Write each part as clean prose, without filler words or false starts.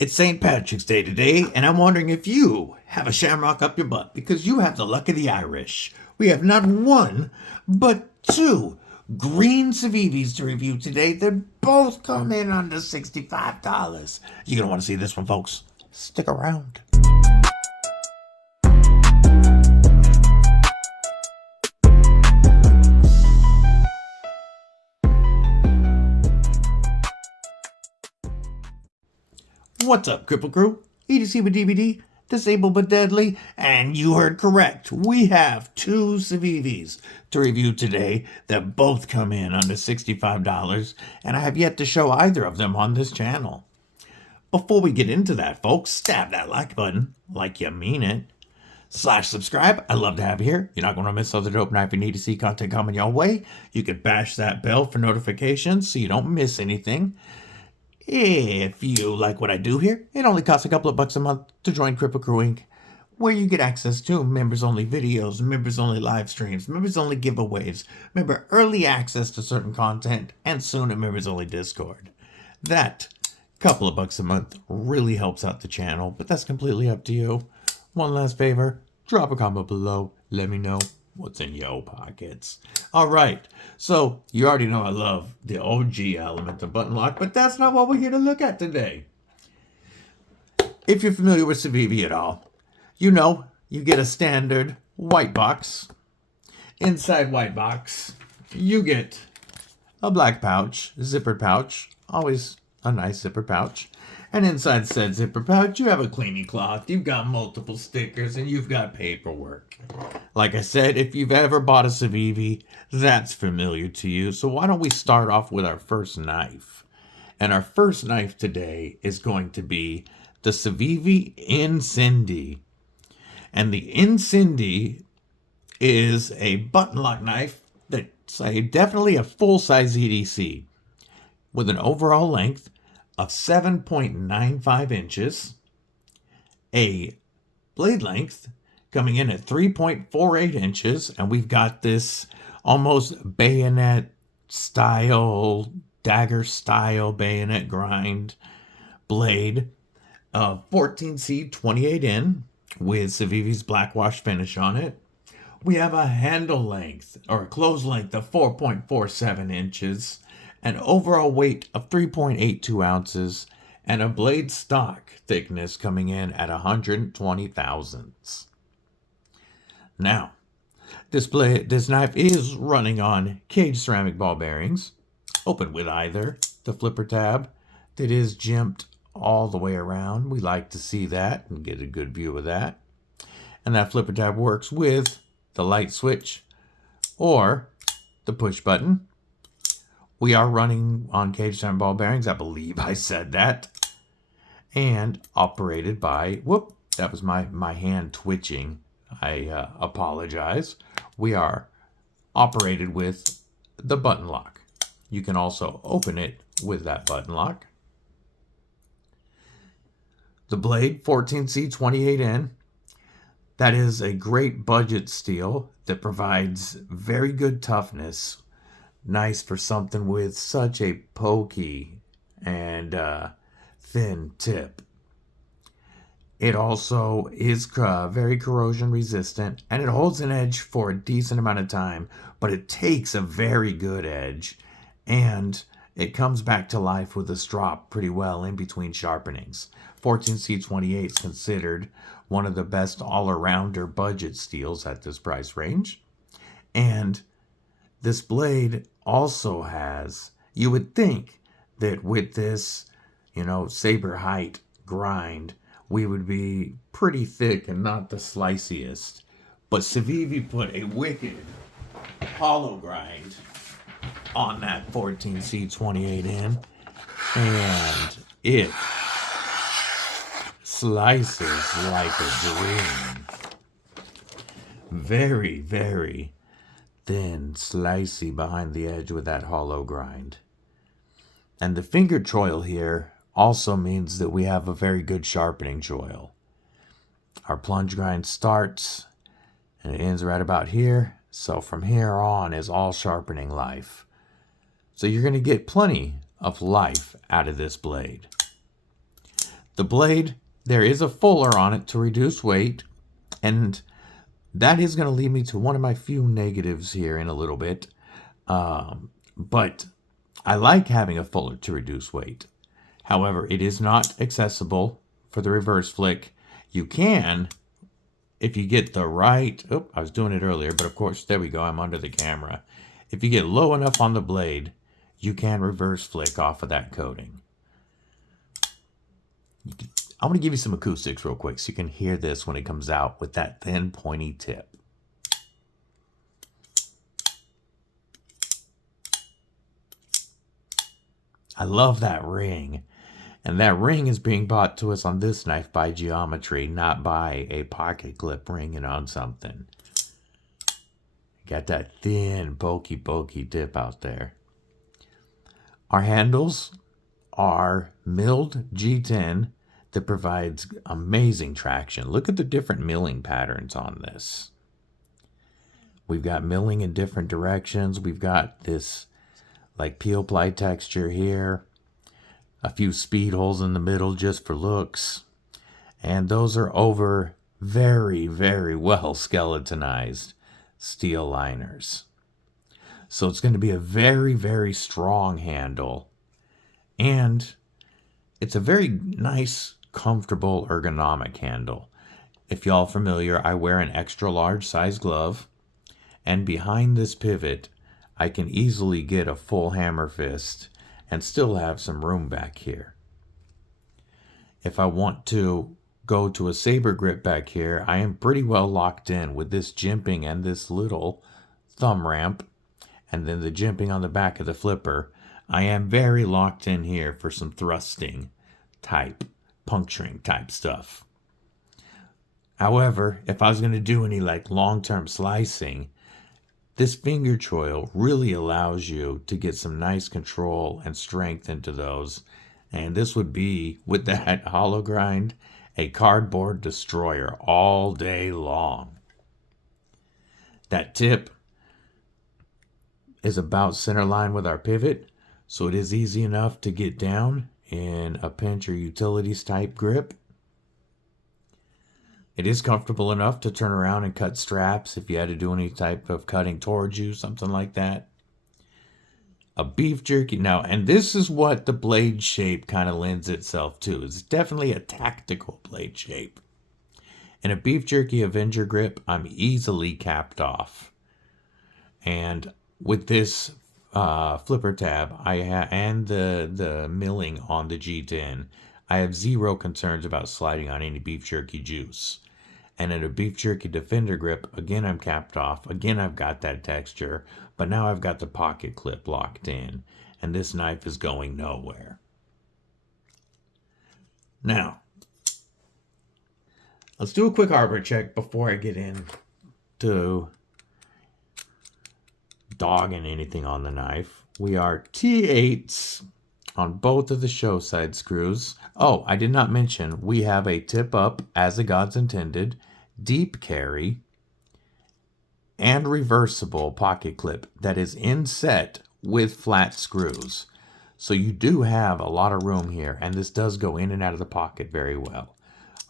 It's St. Patrick's Day today, and I'm wondering if you have a shamrock up your butt because you have the luck of the Irish. We have not one, but two green Civivis to review today that both come in under $65. You're going to want to see this one, folks. Stick around. What's up, Kripple Krew? EDC with DBD, disabled but deadly, and you heard correct. We have two Civivis to review today that both come in under $65, and I have yet to show either of them on this channel. Before we get into that, folks, stab that like button like you mean it. /subscribe. I'd love to have you here. You're not going to miss other dope knife and EDC content coming your way. You can bash that bell for notifications so you don't miss anything. If you like what I do here, it only costs a couple of bucks a month to join Kripple Krew Inc., where you get access to members-only videos, members-only live streams, members-only giveaways, member early access to certain content, and soon a members-only Discord. That couple of bucks a month really helps out the channel, but that's completely up to you. One last favor, drop a comment below, let me know what's in your pockets. All right, so you already know I love the OG element of button lock, but that's not what we're here to look at today. If you're familiar with Civivi at all, you know you get a standard white box. Inside white box, you get a black pouch, zippered pouch, always a nice zipper pouch. And inside said zipper pouch, you have a cleaning cloth, you've got multiple stickers, and you've got paperwork. Like I said, if you've ever bought a Civivi, that's familiar to you. So why don't we start off with our first knife? And our first knife today is going to be the Civivi Incendi. And the Incendi is a button lock knife that's definitely a full-size EDC with an overall length of 7.95 inches, a blade length coming in at 3.48 inches, and we've got this almost bayonet style, dagger style bayonet grind blade of 14C 28N with Civivi's Blackwash finish on it. We have a handle length or a close length of 4.47 inches, an overall weight of 3.82 ounces, and a blade stock thickness coming in at 120 thousandths. Now, this knife is running on caged ceramic ball bearings, open with either the flipper tab that is jimped all the way around. We like to see that and get a good view of that. And that flipper tab works with the light switch or the push button. We are running on caged ceramic ball bearings. I believe I said that. And operated by, whoop, that was my hand twitching. I apologize. We are operated with the button lock. You can also open it with that button lock. The blade, 14C 28N. That is a great budget steel that provides very good toughness. Nice for something with such a pokey and thin tip. It also is very corrosion resistant, and it holds an edge for a decent amount of time, but it takes a very good edge, and it comes back to life with a strop pretty well in between sharpenings. 14C28 is considered one of the best all-arounder budget steels at this price range, and this blade also has, you would think that with this, saber height grind, we would be pretty thick and not the sliciest. But Civivi put a wicked hollow grind on that 14C28N, and it slices like a dream. Very, very thin, slicey behind the edge with that hollow grind. And the finger choil here also means that we have a very good sharpening choil. Our plunge grind starts and it ends right about here. So from here on is all sharpening life. So you're going to get plenty of life out of this blade. The blade, there is a fuller on it to reduce weight, and that is going to lead me to one of my few negatives here in a little bit. But I like having a fuller to reduce weight. However, it is not accessible for the reverse flick. You can, if you get the right... Oh, I was doing it earlier, but of course, there we go. I'm under the camera. If you get low enough on the blade, you can reverse flick off of that coating. I'm going to give you some acoustics real quick so you can hear this when it comes out with that thin, pointy tip. I love that ring. And that ring is being brought to us on this knife by geometry, not by a pocket clip ringing on something. Got that thin, pokey tip out there. Our handles are milled G10 that provides amazing traction. Look at the different milling patterns on this. We've got milling in different directions. We've got this like peel ply texture here. A few speed holes in the middle just for looks. And those are over very, very well skeletonized steel liners. So it's going to be a very, very strong handle. And it's a very nice, comfortable, ergonomic handle. If y'all familiar, I wear an extra large size glove. And behind this pivot, I can easily get a full hammer fist and still have some room back here. If I want to go to a saber grip back here, I am pretty well locked in with this jimping and this little thumb ramp, and then the jimping on the back of the flipper. I am very locked in here for some thrusting type, puncturing type stuff. However, if I was going to do any like long-term slicing, this finger choil really allows you to get some nice control and strength into those. And this would be, with that hollow grind, a cardboard destroyer all day long. That tip is about center line with our pivot, so it is easy enough to get down in a pinch or utilities type grip. It is comfortable enough to turn around and cut straps if you had to do any type of cutting towards you, something like that. A beef jerky. Now, and this is what the blade shape kind of lends itself to. It's definitely a tactical blade shape. In a beef jerky Avenger grip, I'm easily capped off. And with this flipper tab and the milling on the G10, I have zero concerns about sliding on any beef jerky juice. And in a beef jerky Defender grip, again I'm capped off. Again I've got that texture, but now I've got the pocket clip locked in, and this knife is going nowhere. Now, let's do a quick hardware check before I get into dogging anything on the knife. We are T8s on both of the show side screws. Oh, I did not mention, we have a tip up, as the gods intended, deep carry, and reversible pocket clip that is inset with flat screws. So you do have a lot of room here, and this does go in and out of the pocket very well.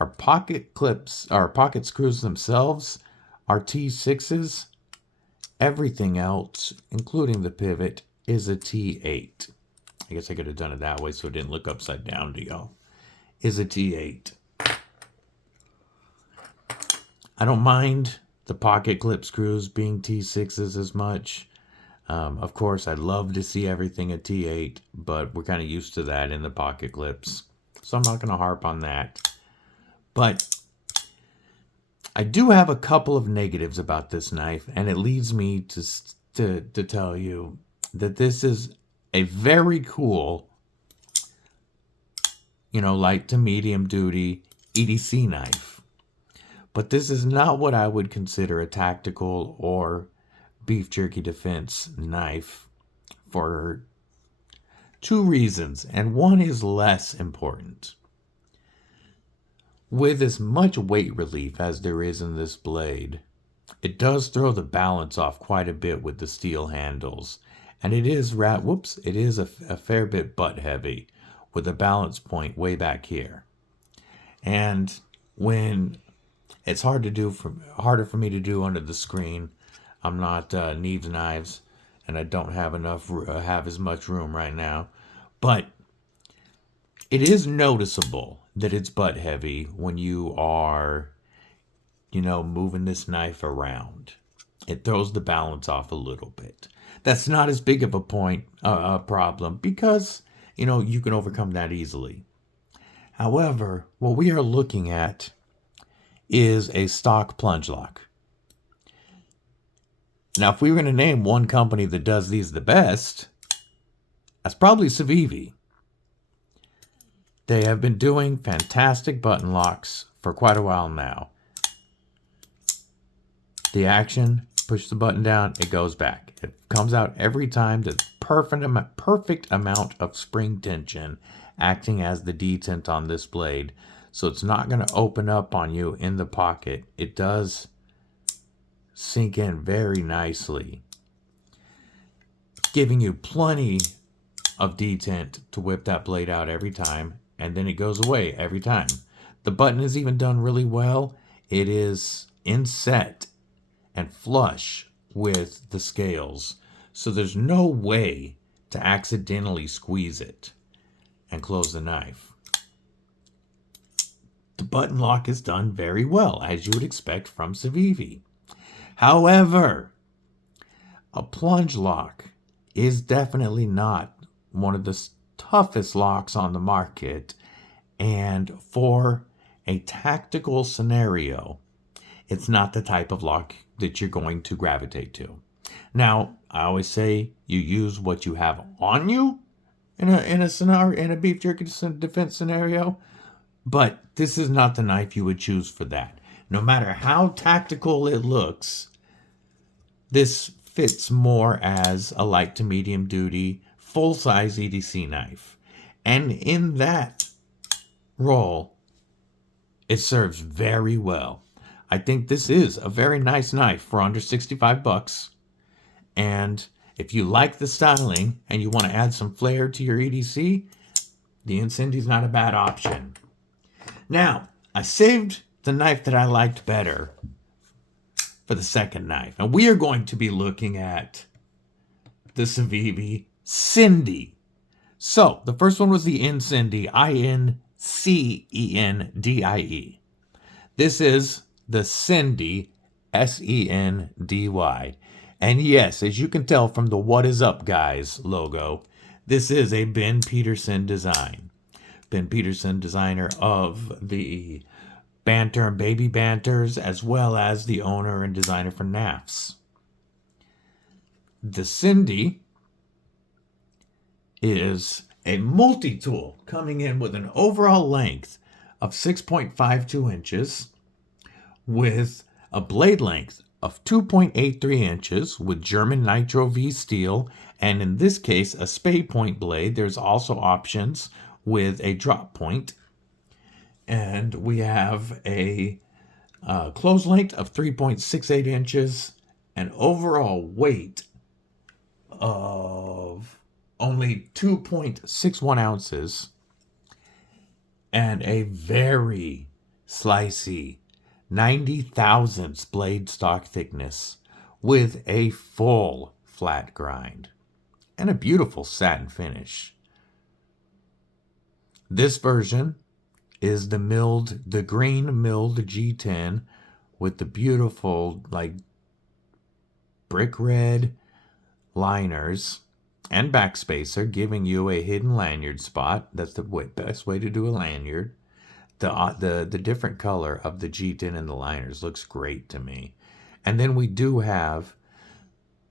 Our pocket clips, our pocket screws themselves are T6s. Everything else, including the pivot, is a T8. I guess I could have done it that way so it didn't look upside down to y'all. Is a T8. I don't mind the pocket clip screws being T6s as much. Of course, I'd love to see everything a T8, but we're kind of used to that in the pocket clips. So I'm not going to harp on that. But I do have a couple of negatives about this knife, and it leads me to tell you that this is a very cool, light to medium duty EDC knife. But this is not what I would consider a tactical or beef jerky defense knife for two reasons, and one is less important. With as much weight relief as there is in this blade, it does throw the balance off quite a bit with the steel handles. And it is a fair bit butt heavy with the balance point way back here. And when it's harder for me to do under the screen, I'm not NitroV Knives, and I don't have have as much room right now. But it is noticeable that it's butt heavy when you are, moving this knife around. It throws the balance off a little bit. That's not as big of a problem because, you can overcome that easily. However, what we are looking at is a stock plunge lock. Now, if we were going to name one company that does these the best, that's probably Civivi. They have been doing fantastic button locks for quite a while now. The action, push the button down, it goes back. It comes out every time. The perfect amount of spring tension acting as the detent on this blade. So it's not going to open up on you in the pocket. It does sink in very nicely, giving you plenty of detent to whip that blade out every time, and then it goes away every time. The button is even done really well. It is inset and flush with the scales, so there's no way to accidentally squeeze it and close the knife. The button lock is done very well, as you would expect from Civivi. However, a plunge lock is definitely not one of the toughest locks on the market, and for a tactical scenario, it's not the type of lock that you're going to gravitate to. Now, I always say you use what you have on you in a beef jerky defense scenario, but this is not the knife you would choose for that. No matter how tactical it looks, this fits more as a light to medium duty, full-size EDC knife. And in that role, it serves very well. I think this is a very nice knife for under $65. And if you like the styling and you want to add some flair to your EDC, the Incendi is not a bad option. Now, I saved the knife that I liked better for the second knife. And we are going to be looking at the Civivi Sendy. So, the first one was the Incendi, Incendie. This is the Sendy, Sendy. And yes, as you can tell from the What Is Up Guys logo, this is a Ben Peterson design. Ben Peterson, designer of the Banter and Baby Banters, as well as the owner and designer for NAFs. The Sendy is a multi-tool coming in with an overall length of 6.52 inches with a blade length of 2.83 inches with German NitroV steel, and in this case a Spey Point blade. There's also options with a drop point. And we have a close length of 3.68 inches, an overall weight of only 2.61 ounces, and a very slicey 90 thousandths blade stock thickness with a full flat grind and a beautiful satin finish. This version is the green milled G10 with the beautiful brick red liners and backspacer, giving you a hidden lanyard spot. That's the best way to do a lanyard. The different color of the G10 and the liners looks great to me. And then we do have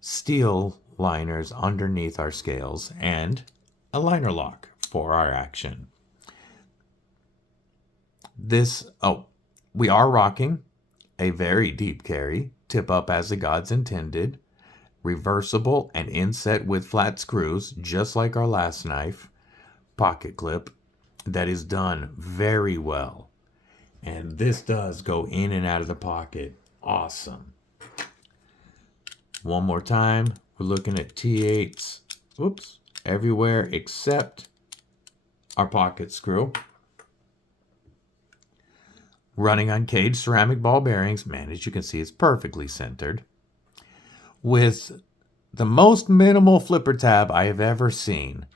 steel liners underneath our scales and a liner lock for our action. We are rocking a very deep carry, tip up as the gods intended, reversible and inset with flat screws, just like our last knife, pocket clip that is done very well. And this does go in and out of the pocket. Awesome. One more time, we're looking at T8s, everywhere except our pocket screw. running on caged ceramic ball bearings. Man, as you can see, it's perfectly centered. With the most minimal flipper tab I have ever seen.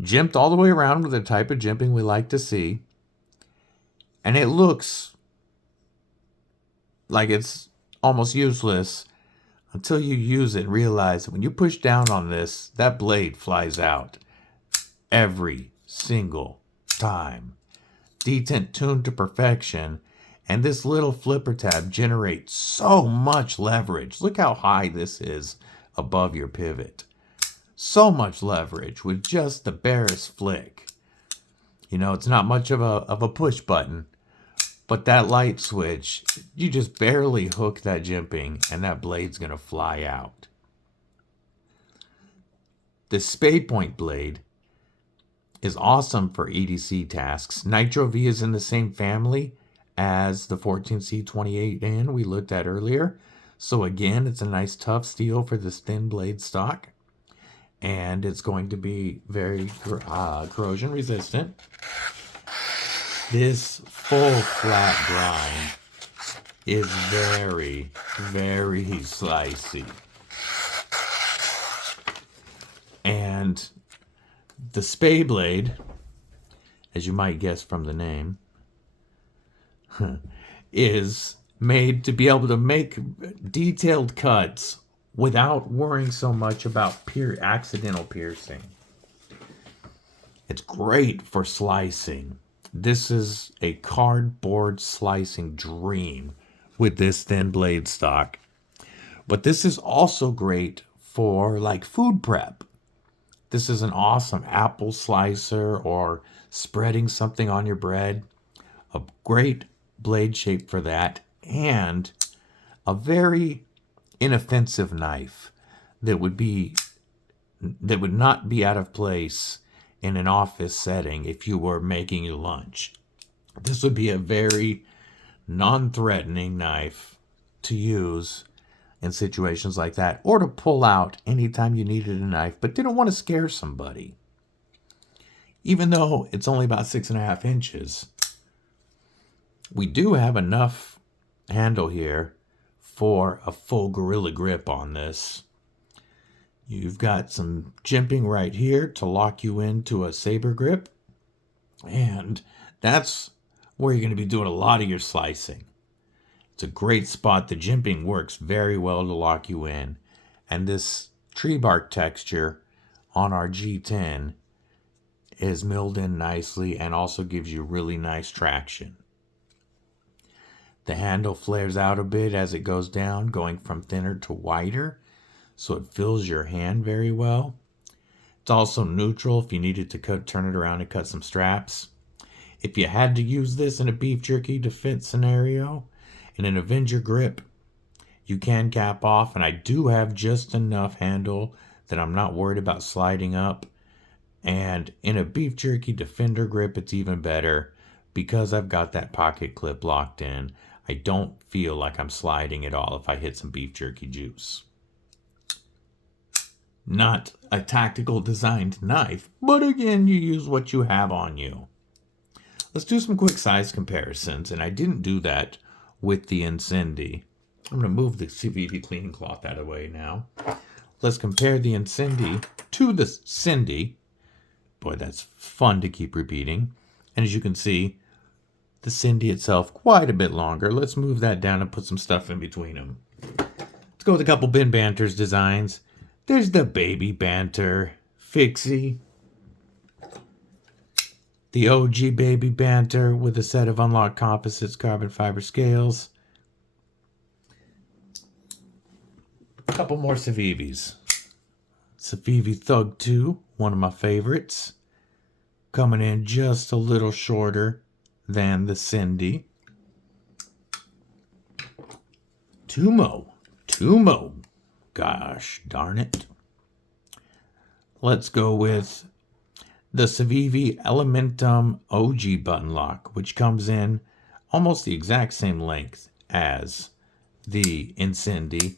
Jimped all the way around with the type of jimping we like to see. And it looks like it's almost useless until you use it and realize that when you push down on this, that blade flies out every single time. Detent tuned to perfection, and this little flipper tab generates so much leverage. Look how high this is above your pivot. So much leverage with just the barest flick. You know, it's not much of a push button, but that light switch, you just barely hook that jimping and that blade's gonna fly out. The Spey Point blade is awesome for EDC tasks. NitroV is in the same family as the 14C28N we looked at earlier. So again, it's a nice tough steel for this thin blade stock. And it's going to be very corrosion resistant. This full flat grind is very, very slicey. And the Spey blade, as you might guess from the name, is made to be able to make detailed cuts without worrying so much about accidental piercing. It's great for slicing. This is a cardboard slicing dream with this thin blade stock. But this is also great for like food prep. This is an awesome apple slicer or spreading something on your bread. A great blade shape for that, and a very inoffensive knife that would not be out of place in an office setting if you were making your lunch. This would be a very non-threatening knife to use in situations like that, or to pull out anytime you needed a knife but didn't want to scare somebody. Even though it's only about 6.5 inches, we do have enough handle here for a full gorilla grip on this. You've got some jimping right here to lock you into a saber grip, and that's where you're going to be doing a lot of your slicing. It's a great spot. The jimping works very well to lock you in, and this tree bark texture on our G10 is milled in nicely and also gives you really nice traction. The handle flares out a bit as it goes down, going from thinner to wider, so it fills your hand very well. It's also neutral if you needed to turn it around and cut some straps. If you had to use this in a beef jerky defense scenario, in an Avenger grip, you can cap off, and I do have just enough handle that I'm not worried about sliding up. And in a beef jerky defender grip, it's even better because I've got that pocket clip locked in. I don't feel like I'm sliding at all if I hit some beef jerky juice. Not a tactical designed knife, but again, you use what you have on you. Let's do some quick size comparisons, and I didn't do that with the Incendi. I'm going to move the Civivi cleaning cloth out of the way now. Let's compare the Incendi to the Sendy. Boy, that's fun to keep repeating. And as you can see, the Sendy itself quite a bit longer. Let's move that down and put some stuff in between them. Let's go with a couple Bin Banters designs. There's the Baby Banter Fixie. The OG Baby Banter with a set of unlocked composites carbon fiber scales. A couple more Civivis. Civivi Thug 2, one of my favorites. Coming in just a little shorter than the Sendy. Tumo. Gosh darn it. Let's go with the Civivi Elementum OG button lock, which comes in almost the exact same length as the Incendi,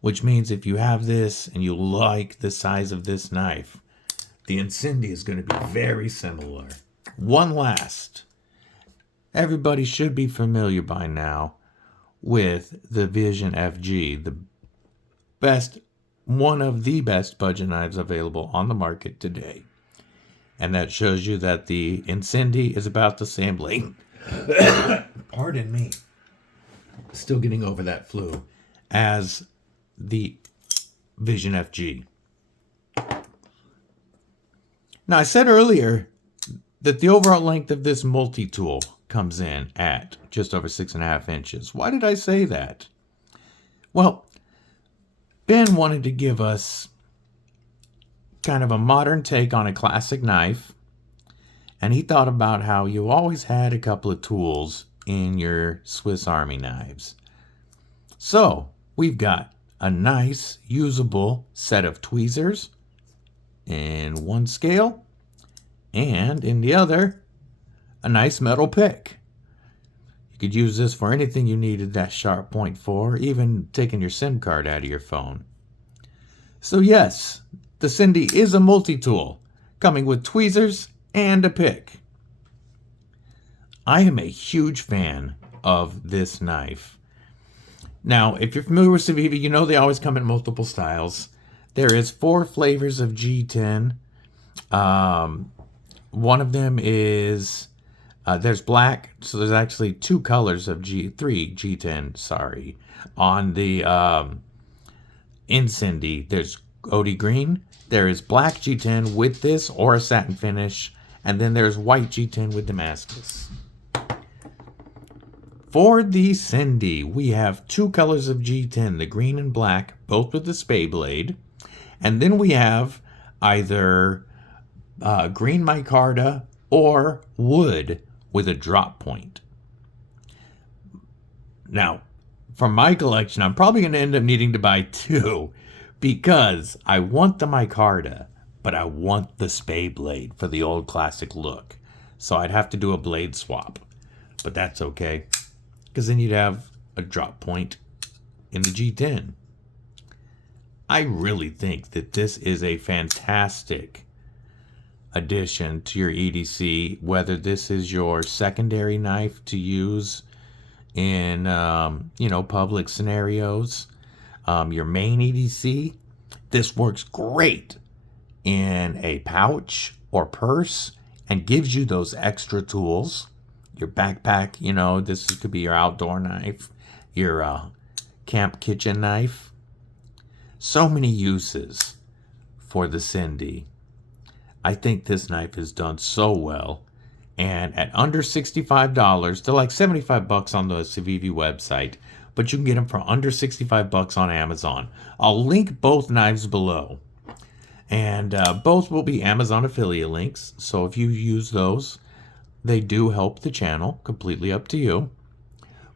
which means if you have this and you like the size of this knife, the Incendi is going to be very similar. One last, everybody should be familiar by now with the Vision FG, the best, one of the best budget knives available on the market today. And that shows you that the Incendi is about the same length. Pardon me. Still getting over that flu. As the Vision FG. Now, I said earlier that the overall length of this multi-tool comes in at just over 6.5 inches. Why did I say that? Well, Ben wanted to give us kind of a modern take on a classic knife, and he thought about how you always had a couple of tools in your Swiss Army knives. So, we've got a nice, usable set of tweezers in one scale, and in the other, a nice metal pick. You could use this for anything you needed that sharp point for, even taking your SIM card out of your phone. So yes, the Sendy is a multi-tool, coming with tweezers and a pick. I am a huge fan of this knife. Now, if you're familiar with Civivi, you know they always come in multiple styles. There is 4 flavors of G10. One of them is, there's black, so there's actually 2 colors of G10, sorry. On the Incendi, there's OD green, there is black G10 with this or a satin finish, and then there's white G10 with Damascus. For the Sendy, we have 2 colors of G10, the green and black, both with the Spey blade. And then we have either green micarta or wood with a drop point. Now, for my collection, I'm probably going to end up needing to buy 2 because I want the micarta, but I want the Spey blade for the old classic look. So I'd have to do a blade swap, but that's okay, because then you'd have a drop point in the G10. I really think that this is a fantastic addition to your EDC, whether this is your secondary knife to use in, public scenarios, your main EDC. This works great in a pouch or purse and gives you those extra tools. Your backpack, this could be your outdoor knife, your camp kitchen knife. So many uses for the Sendy. I think this knife is done so well. And at under $65, they're like $75 on the Civivi website, but you can get them for under $65 on Amazon. I'll link both knives below. And both will be Amazon affiliate links, so if you use those, they do help the channel, completely up to you.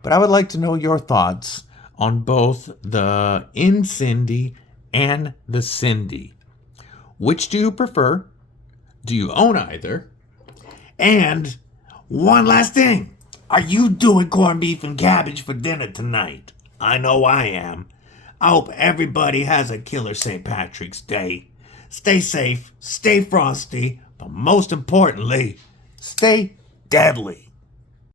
But I would like to know your thoughts on both the Incendi and the Sendy. Which do you prefer? Do you own either? And one last thing. Are you doing corned beef and cabbage for dinner tonight? I know I am. I hope everybody has a killer St. Patrick's Day. Stay safe, stay frosty, but most importantly, stay deadly.